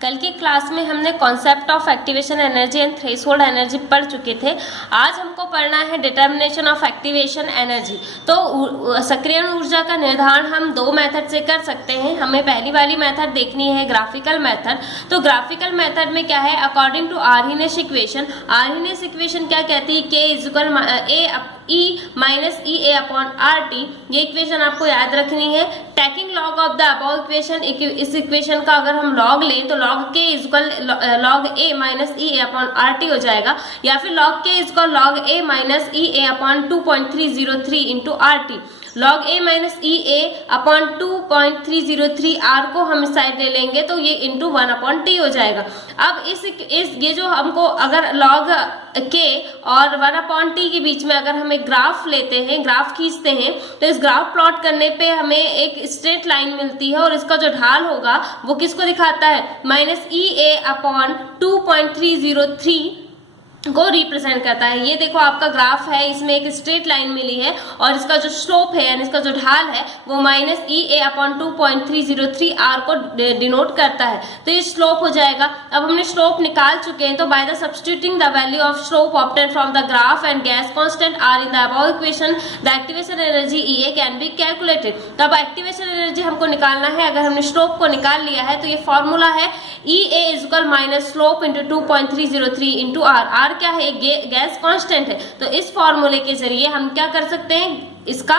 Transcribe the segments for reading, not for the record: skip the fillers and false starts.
कल की क्लास में हमने concept of activation energy and threshold energy पढ़ चुके थे। आज हमको पढ़ना है डिटर्मिनेशन ऑफ एक्टिवेशन एनर्जी। तो सक्रियण ऊर्जा का निर्धारण हम दो मेथड से कर सकते हैं। हमें पहली वाली मेथड देखनी है ग्राफिकल मेथड। तो ग्राफिकल मेथड में क्या है, अकॉर्डिंग टू आर्हीनेस इक्वेशन। आर्हीनेस इक्वेशन क्या कहती है, के equal E minus E A upon R T. ये इक्वेशन आपको याद रखनी है। Taking log of the above equation, इस इक्वेशन का अगर हम लॉग लें तो लॉग के equal log A minus E A upon R T हो जाएगा, या फिर लॉग के equal log A minus E A upon 2.303 into R T. Log A minus E A upon 2.303 R को हम इस साइड ले लेंगे तो ये इंटू 1 अपॉन टी हो जाएगा। अब इस ये जो हमको अगर लॉग के और 1 अपॉन टी के बीच में अगर हम एक ग्राफ लेते हैं, ग्राफ खींचते हैं, तो इस ग्राफ प्लॉट करने पे हमें एक स्ट्रेट लाइन मिलती है और इसका जो ढाल होगा वो किसको दिखाता है, माइनस ई ए अपॉन 2.303 को रिप्रेजेंट करता है। ये देखो आपका ग्राफ है, इसमें एक स्ट्रेट लाइन मिली है और इसका जो स्लोप है यानी इसका जो ढाल है वो minus E A upon 2.303 R को डिनोट करता है। तो ये स्लोप हो जाएगा। अब हमने स्लोप निकाल चुके हैं, तो by the substituting the value of slope obtain from the graph and gas constant R in the above equation the activation energy E A can be calculated. तब एक्टिवेशन एनर्जी हमको निकालना है। अगर हमने स्लोप को निकाल लिया है तो ये फॉर्मूला है E a is equal minus slope into 2.303 into R. क्या है, गैस कांस्टेंट है। तो इस फॉर्मूले के जरिए हम क्या कर सकते हैं, इसका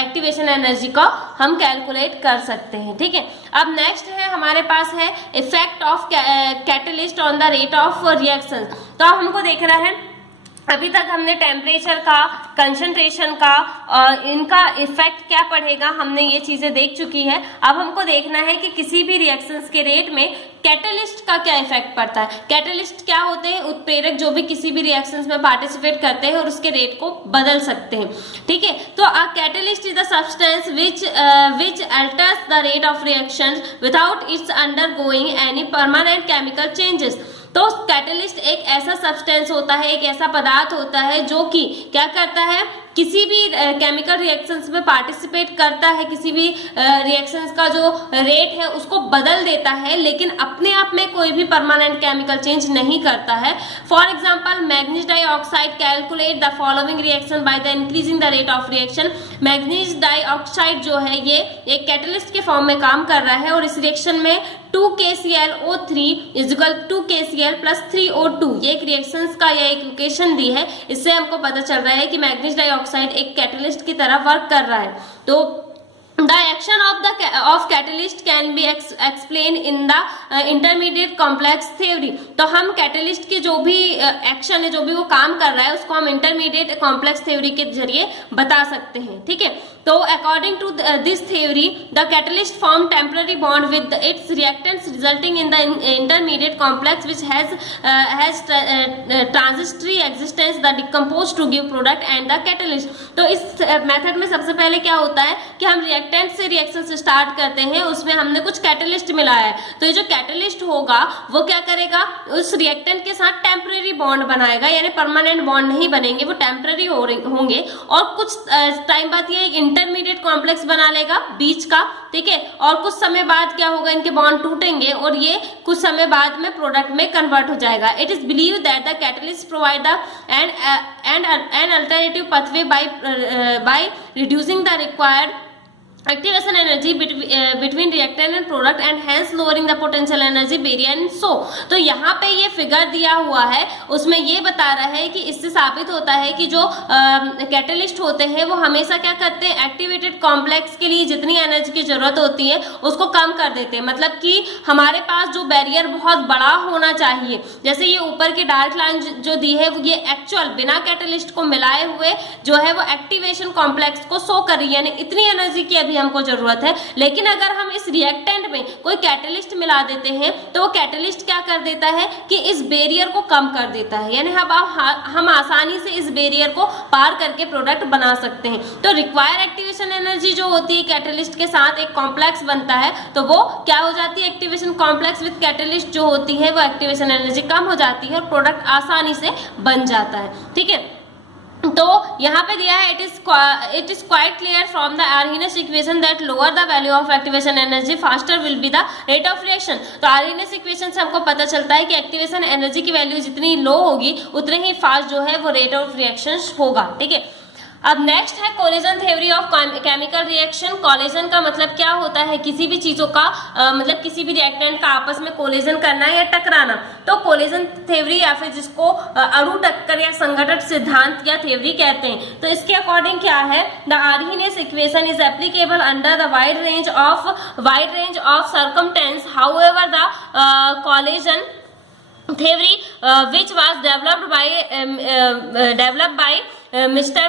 एक्टिवेशन एनर्जी को हम कैलकुलेट कर सकते हैं। ठीक है, अब नेक्स्ट है हमारे पास है effect of catalyst on the rate of reaction. तो अब हमको देख रहा है, अभी तक हमने टेम्परेचर का, कंसंट्रेशन का और इनका इफेक्ट क्या पड़ेगा हमने ये चीजें देख चुकी है। अब हमको देखना है कि किसी भी रिएक्शंस के रेट में कैटलिस्ट का क्या इफेक्ट पड़ता है। कैटलिस्ट क्या होते हैं, उत्प्रेरक जो भी किसी भी रिएक्शंस में पार्टिसिपेट करते हैं और उसके रेट को बदल सकते हैं। ठीक है, तो a catalyst is the substance which alters the rate of reaction without its undergoing any permanent chemical changes। तो कैटलिस्ट एक ऐसा सब्सटेंस होता है, एक ऐसा पदार्थ होता है जो कि क्या करता है, किसी भी केमिकल रिएक्शंस में पार्टिसिपेट करता है, किसी भी रिएक्शंस का जो रेट है उसको बदल देता है, लेकिन अपने आप में कोई भी परमानेंट केमिकल चेंज नहीं करता है। For example manganese dioxide calculate the following reaction by the increasing the rate of reaction. Manganese dioxide जो है ये एक कैटलिस्ट के फॉर्म में काम कर रहा है और इस रिएक्शन में 2KClO3 is equal 2KCl plus 3O2 ये एक रिएक्शंस का या एक इक्वेशन दी है। इससे हमको पता चल रहा है कि मैग्नीज डाइऑक्साइड एक कैटलिस्ट की तरह वर्क कर रहा है। तो The action of catalyst can be explained in the intermediate complex theory। तो हम कैटलिस्ट के जो भी एक्शन है, जो भी वो काम कर रहा है, उसको हम इंटरमीडिएट कॉम्प्लेक्स थ्योरी के जरिए बता सकते हैं। ठीक है, तो according to this theory the catalyst form temporary bond with its reactants resulting in the intermediate complex which has transitory existence the decompose to give product and the catalyst. तो इस मेथड में सबसे पहले क्या होता है कि हम रिएक्टेंट से रिएक्शन से स्टार्ट करते हैं, उसमें हमने कुछ कैटलिस्ट मिलाया है। तो ये जो कैटलिस्ट होगा वो क्या करेगा, उस रिएक्टेंट के साथ टेम्पररी बॉन्ड बनाएगा, यानी परमानेंट बॉन्ड नहीं बनेंगे, वो टेम्पररी होंगे और कुछ टाइम बाद ये इंटरमीडिएट कॉम्प्लेक्स बना लेगा बीच का। ठीक है, और कुछ समय बाद क्या होगा, इनके बॉन्ड टूटेंगे और ये कुछ समय बाद में प्रोडक्ट में कन्वर्ट हो जाएगा। It is believe that the catalyst provide an alternative pathway by reducing the required activation energy between reactant and product and hence lowering the potential energy barrier and so। तो यहाँ पे ये figure दिया हुआ है, उसमें ये बता रहा है कि इससे साबित होता है कि जो कैटलिस्ट होते हैं वो हमेशा क्या करते हैं, एक्टिवेटेड कॉम्प्लेक्स के लिए जितनी एनर्जी की जरूरत होती है उसको कम कर देते हैं। मतलब कि हमारे पास जो बैरियर बहुत बड़ा होना चाहिए, जैसे ये ऊपर की डार्क लाइन जो दी है ये एक्चुअल बिना कैटलिस्ट को मिलाए हुए जो है वो एक्टिवेशन कॉम्प्लेक्स को शो कर रही है, यानी इतनी एनर्जी की अभी हमको जरूरत है। लेकिन अगर हम इस रिएक्टेंट में कोई कैटलिस्ट मिला देते हैं तो वो कैटलिस्ट क्या कर देता है कि इस बैरियर को कम कर देता है, यानी हम आसानी से इस बैरियर को पार करके प्रोडक्ट बना सकते हैं। तो रिक्वायर एक्टिवेशन एनर्जी जो होती है कैटलिस्ट के साथ एक कॉम्प्लेक्स बनता है, तो वो क्या हो जाती है, एक्टिवेशन कॉम्प्लेक्स विद कैटलिस्ट जो होती है वो एक्टिवेशन एनर्जी कम हो जाती है और प्रोडक्ट आसानी से बन जाता है। ठीक है, तो तो यहाँ पे दिया है it is quite clear from the Arrhenius equation that lower the value of activation energy faster will be the rate of reaction। तो Arrhenius equation से हमको पता चलता है कि एक्टिवेशन एनर्जी की वैल्यू जितनी लो होगी उतने ही फास्ट जो है वो रेट ऑफ रिएक्शन होगा, ठीक है। अब नेक्स्ट है collision theory of chemical reaction. Collision का मतलब क्या होता है, किसी भी चीजों का मतलब किसी भी रिएक्टेंट का आपस में कोलिजन करना या टकराना। तो कोलिजन थ्योरी या फिर जिसको अणु टक्कर या संघटन सिद्धांत या थ्योरी कहते हैं, तो इसके अकॉर्डिंग क्या है, the Arrhenius equation is applicable under the wide range of circumstances, however the collision theory which was developed by Mr.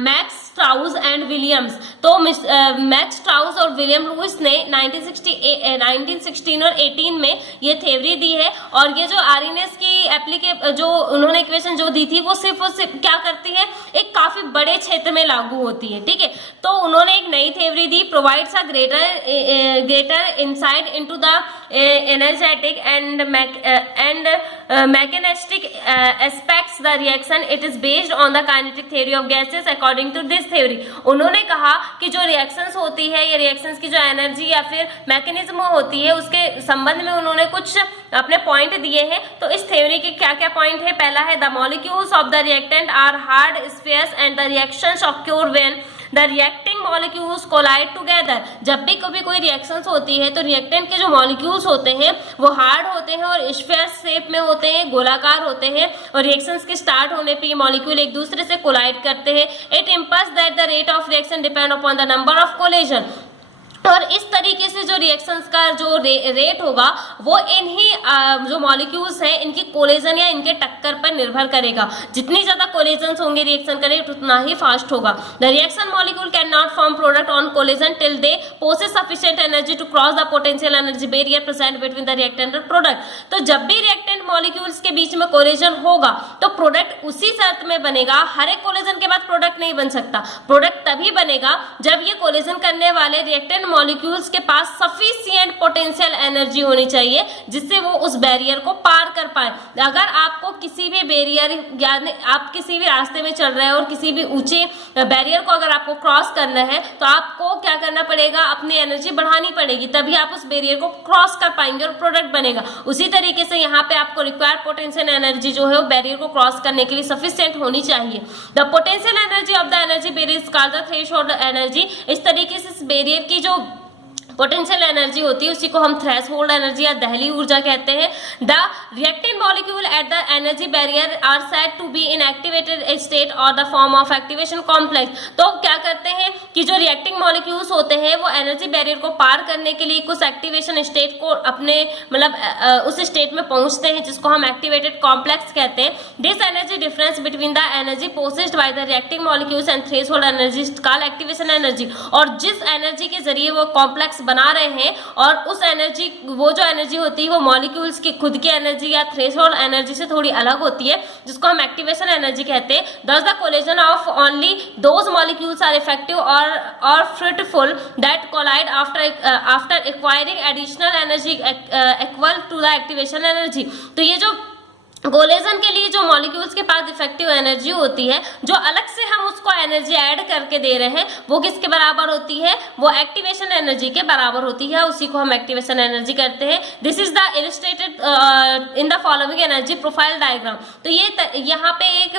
Max Strauss and Williams। तो मैक्स स्ट्राउस और विलियम लुइस ने 1916 और 18 में ये थ्योरी दी है। और ये जो आर्हीनियस की जो उन्होंने इक्वेशन जो दी थी वो सिर्फ क्या करती है, एक काफी बड़े क्षेत्र में लागू होती है, ठीक है। तो उन्होंने एक नई थ्योरी दी, provides a greater insight into the energetic and mechanistic aspects the reaction. It is based on the kinetic theory of gases according to this theory. उन्होंने कहा कि जो रिएक्शंस होती है, ये रिएक्शंस की जो एनर्जी या फिर मैकेनिज्म होती है उसके संबंध में उन्होंने कुछ अपने पॉइंट दिए हैं। तो इस थ्योरी के क्या क्या पॉइंट है, पहला है the molecules of the reactant are hard spheres and the reactions occur when the reacting molecules collide together. जब भी कभी कोई रिएक्शंस होती है तो रिएक्टेंट के जो मॉलिक्यूल्स होते हैं वो हार्ड होते हैं और स्फीयर शेप में होते हैं, गोलाकार होते हैं, और रिएक्शंस के स्टार्ट होने पे ये मॉलिक्यूल एक दूसरे से कोलाइड करते हैं। It impulse that the rate of reaction depend upon the number of collision. और इस तरीके से जो रिएक्शंस का जो रेट होगा वो इन्हीं जो मॉलिक्यूल्स हैं इनकी कोलिजन या इनके टक्कर पर निर्भर करेगा। जितनी ज्यादा कोलिजन्स होंगे रिएक्शन का रेट उतना ही फास्ट होगा। The reaction molecule can not form product on collision till they possess sufficient energy to cross the potential energy barrier present between the reactant और प्रोडक्ट। तो जब भी रिएक्टेंट मॉलिक्यूल्स के बीच में कोलिजन होगा तो प्रोडक्ट उसी शर्त में बनेगा। हर एक कोलिजन के बाद प्रोडक्ट नहीं बन सकता। प्रोडक्ट तभी बनेगा जब ये कोलिजन करने वाले रिएक्टेंट मॉलिक्यूल्स के पास सफिशिएंट पोटेंशियल एनर्जी होनी चाहिए जिससे वो उस बैरियर को पार कर पाए। अगर आपको किसी भी बैरियर यानी आप किसी भी रास्ते में चल रहे हैं और किसी भी ऊंचे बैरियर को अगर आपको क्रॉस करना है तो आपको क्या करना पड़ेगा, अपनी एनर्जी बढ़ानी पड़ेगी, तभी आप उस बैरियर को क्रॉस कर पाएंगे और प्रोडक्ट बनेगा। उसी तरीके से यहाँ पे आपको रिक्वायर्ड पोटेंशियल एनर्जी जो है वो बैरियर को क्रॉस करने के लिए सफिशिएंट होनी चाहिए। The potential energy of the energy barrier is called the threshold energy. इस तरीके से इस बैरियर की जो पोटेंशियल एनर्जी होती है उसी को हम थ्रेशोल्ड एनर्जी या दहली ऊर्जा कहते हैं। The reacting molecule at the energy barrier are said to be in activated state और the form of activation complex. तो क्या करते हैं कि जो रिएक्टिंग मॉलिक्यूल्स होते हैं वो एनर्जी बैरियर को पार करने के लिए कुछ एक्टिवेशन स्टेट को अपने मतलब उस स्टेट में पहुंचते हैं जिसको हम एक्टिवेटेड कॉम्प्लेक्स कहते हैं। This energy difference between the energy possessed by the reacting molecules and threshold energy called activation energy. और जिस एनर्जी के जरिए वो कॉम्प्लेक्स बना रहे हैं और उस एनर्जी वो जो एनर्जी होती है वो मॉलिक्यूल्स की खुद की एनर्जी या थ्रेशोल्ड एनर्जी से थोड़ी अलग होती है जिसको हम एक्टिवेशन एनर्जी कहते हैं। thus the collision of only those molecules are effective or fruitful that collide after acquiring additional energy equal to the activation energy। तो ये जो कोलिजन के लिए जो मॉलिक्यूल्स के पास इफेक्टिव एनर्जी होती है जो अलग से हम उसको एनर्जी ऐड करके दे रहे हैं वो किसके बराबर होती है, वो एक्टिवेशन एनर्जी के बराबर होती है। उसी को हम एक्टिवेशन एनर्जी करते हैं। This is the illustrated in the following energy profile diagram. तो ये यहाँ पे एक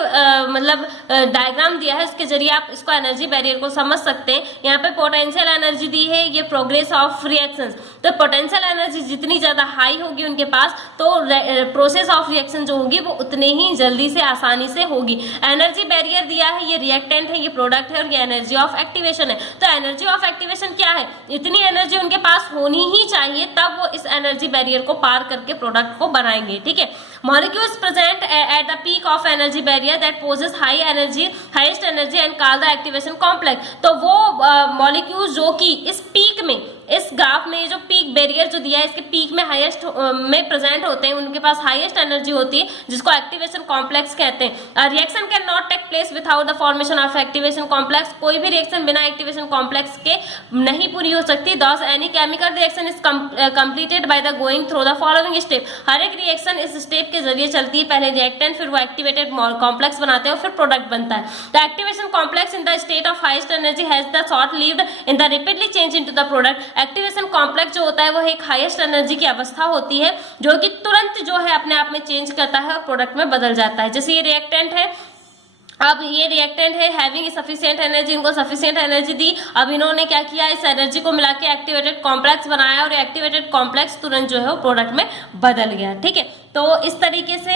मतलब डायग्राम दिया है, उसके जरिए आप इसको एनर्जी बैरियर को समझ सकते हैं। यहाँ पे पोटेंशियल एनर्जी दी है, ये प्रोग्रेस ऑफ रिएक्शंस। तो पोटेंशियल एनर्जी जितनी ज्यादा हाई होगी उनके पास तो प्रोसेस ऑफ रिएक्शन होगी वो उतने ही जल्दी से आसानी से होगी। एनर्जी बैरियर दिया है, ये रिएक्टेंट है, ये प्रोडक्ट है और ये एनर्जी ऑफ एक्टिवेशन है। तो एनर्जी ऑफ एक्टिवेशन क्या है, इतनी एनर्जी उनके पास होनी ही चाहिए तब वो इस एनर्जी बैरियर को पार करके प्रोडक्ट को बनाएंगे, ठीक है। Molecules present at the peak of energy barrier that possess highest energy and called the activation complex. तो वो मॉलिक्यूल्स जो कि इस पीक में इस ग्राफ में ये जो पीक बैरियर जो दिया है, इसके पीक में हाईएस्ट में प्रेजेंट होते हैं, उनके पास हाईएस्ट एनर्जी होती है, जिसको एक्टिवेशन कॉम्प्लेक्स कहते हैं। Reaction can not take place without the formation of activation complex. कोई भी रिएक्शन बिना एक्टिवेशन कॉम्प्लेक्स के नहीं पूरी हो सकती। Thus any chemical reaction is completed by the going through the following step. हर एक रिएक्शन इस स्टेप के जरिए चलती है। पहले रिएक्टेंट, फिर वो एक्टिवेटेड कॉम्प्लेक्स बनाते हैं और फिर प्रोडक्ट बनता है। The activation complex in the state of highest energy has the short lived in the rapidly change into the product. Activation complex जो होता है वो एक हाईएस्ट एनर्जी की अवस्था होती है जो कि तुरंत जो है अपने आप में चेंज करता है और प्रोडक्ट में बदल जाता है। जैसे ये रिएक्टेंट है, अब ये रिएक्टेंट है हैविंग सफिशिएंट एनर्जी, इनको सफिशिएंट एनर्जी दी। अब इन्होंने क्या किया, इस एनर्जी को मिला के एक्टिवेटेड कॉम्प्लेक्स बनाया और एक्टिवेटेड कॉम्प्लेक्स तुरंत जो है वो प्रोडक्ट में बदल गया। ठीक है, तो इस तरीके से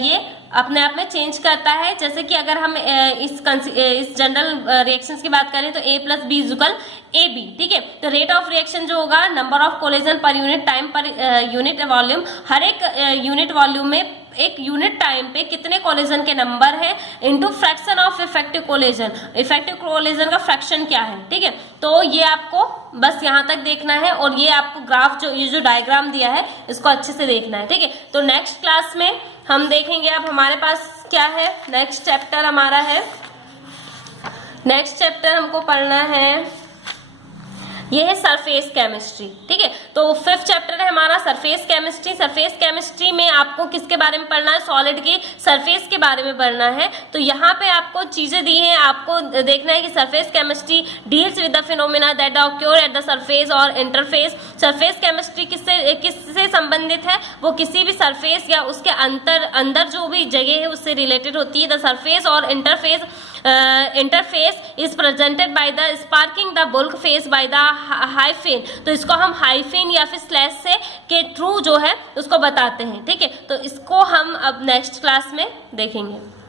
ये अपने आप में चेंज करता है। जैसे कि अगर हम इस जनरल रिएक्शंस की बात करें तो A plus B equal A B. ठीक है, तो रेट ऑफ रिएक्शन जो होगा number of collision per unit time per unit volume. हर एक यूनिट वॉल्यूम में एक यूनिट टाइम पे कितने कोलिजन के नंबर है into fraction of effective collision. Effective collision का फ्रैक्शन क्या है। ठीक है, तो ये आपको बस यहाँ तक देखना है और ये आपको ग्राफ जो ये जो डायग्राम दिया है इसको अच्छे से देखना है। ठीक है, तो नेक्स्ट क्लास में हम देखेंगे अब हमारे पास क्या है। नेक्स्ट चैप्टर हमारा है, नेक्स्ट चैप्टर हमको पढ़ना है, ये है सरफेस केमिस्ट्री। ठीक है, तो फिफ्थ चैप्टर है हमारा सरफेस केमिस्ट्री। सरफेस केमिस्ट्री में आपको किसके बारे में पढ़ना है, सॉलिड के सरफेस के बारे में पढ़ना है। तो यहाँ पे आपको चीजें दी हैं, आपको देखना है कि surface chemistry deals with the phenomena that occur at the surface और इंटरफेस। सरफेस केमिस्ट्री किससे संबंधित है, वो किसी भी सरफेस या उसके अंदर जो भी जगह है उससे रिलेटेड होती है। द सरफेस और interface is presented by the sparking the bulk face by the hyphen. तो इसको हम हाइफेन या फिर स्लैश से के थ्रू जो है उसको बताते हैं। ठीक है, तो इसको हम अब नेक्स्ट क्लास में देखेंगे।